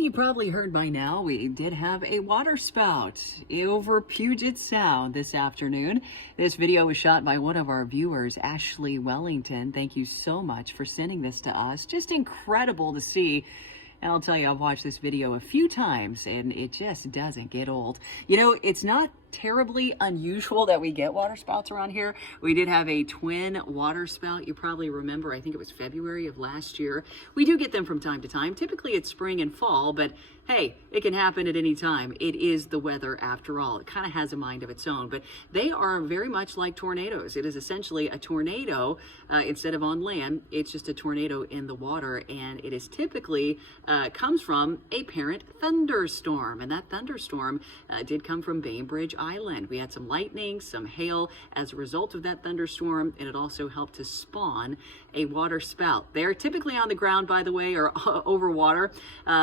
You probably heard by now, we did have a waterspout over Puget Sound this afternoon. This video was shot by one of our viewers, Ashley Wellington. Thank you so much for sending this to us. Just incredible to see. And I'll tell you, I've watched this video a few times and it just doesn't get old. You know, it's not terribly unusual that we get waterspouts around here. We did have a twin waterspout. You probably remember, I think it was February of last year. We do get them from time to time. Typically it's spring and fall, but hey, it can happen at any time. It is the weather after all. It kind of has a mind of its own, but they are very much like tornadoes. It is essentially a tornado instead of on land. It's just a tornado in the water, and it is typically comes from a parent thunderstorm, and that thunderstorm did come from Bainbridge Island. We had some lightning, some hail as a result of that thunderstorm, and it also helped to spawn a waterspout. They're typically on the ground, by the way, or over water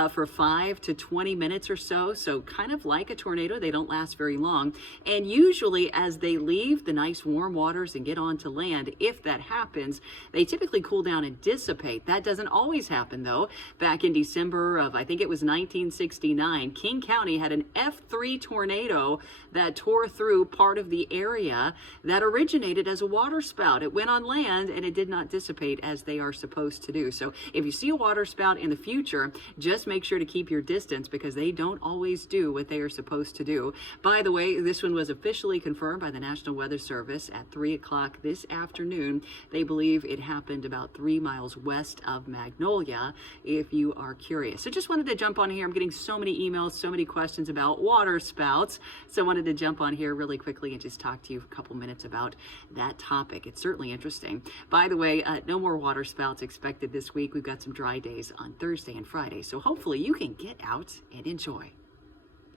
for 5 to 20 minutes or so. So kind of like a tornado, they don't last very long. And usually as they leave the nice warm waters and get onto land, if that happens, they typically cool down and dissipate. That doesn't always happen though. Back in December of, I think it was 1969, King County had an F3 tornado that tore through part of the area that originated as a waterspout. It went on land and it did not dissipate as they are supposed to do. So if you see a waterspout in the future, just make sure to keep your distance because they don't always do what they are supposed to do. By the way, this one was officially confirmed by the National Weather Service at 3 o'clock this afternoon. They believe it happened about 3 miles west of Magnolia, if you are curious. So just wanted to jump on here. I'm getting so many emails, so many questions about waterspouts. So I wanted to jump on here really quickly and just talk to you for a couple minutes about that topic. It's certainly interesting. By the way, no more waterspouts expected this week. We've got some dry days on Thursday and Friday. So hopefully you can get out and enjoy.